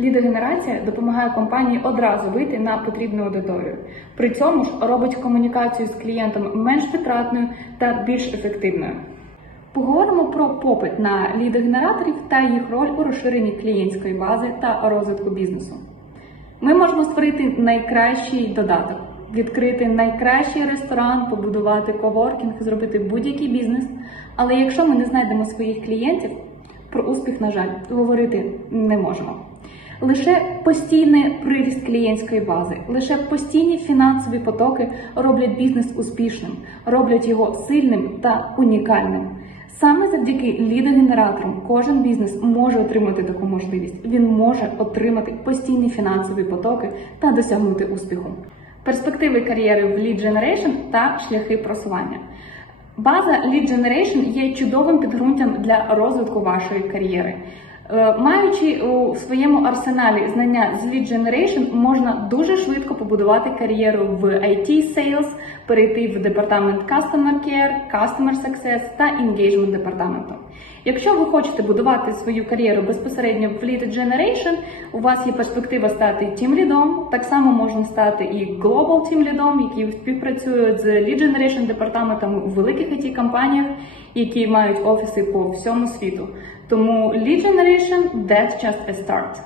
Лідогенерація допомагає компанії одразу вийти на потрібну аудиторію. При цьому ж робить комунікацію з клієнтом менш витратною та більш ефективною. Поговоримо про попит на лідогенераторів та їх роль у розширенні клієнтської бази та розвитку бізнесу. Ми можемо створити найкращий додаток, відкрити найкращий ресторан, побудувати коворкінг, зробити будь-який бізнес. Але якщо ми не знайдемо своїх клієнтів, про успіх, на жаль, говорити не можемо. Лише постійний приріст клієнтської бази, лише постійні фінансові потоки роблять бізнес успішним, роблять його сильним та унікальним. Саме завдяки лідогенераторам кожен бізнес може отримати таку можливість. Він може отримати постійні фінансові потоки та досягнути успіху. Перспективи кар'єри в Lead Generation та шляхи просування. База Lead Generation є чудовим підґрунтям для розвитку вашої кар'єри. Е, Маючи у своєму арсеналі знання з Lead Generation, можна дуже швидко побудувати кар'єру в IT Sales, перейти в департамент Customer Care, Customer Success та Engagement департаменту. Якщо ви хочете будувати свою кар'єру безпосередньо в Lead Generation, у вас є перспектива стати Team Leadом, так само можна стати і Global Team Leadом, які співпрацюють з Lead Generation департаментами у великих it компаніях, які мають офіси по всьому світу. Тому Lead Generation – that's just a start.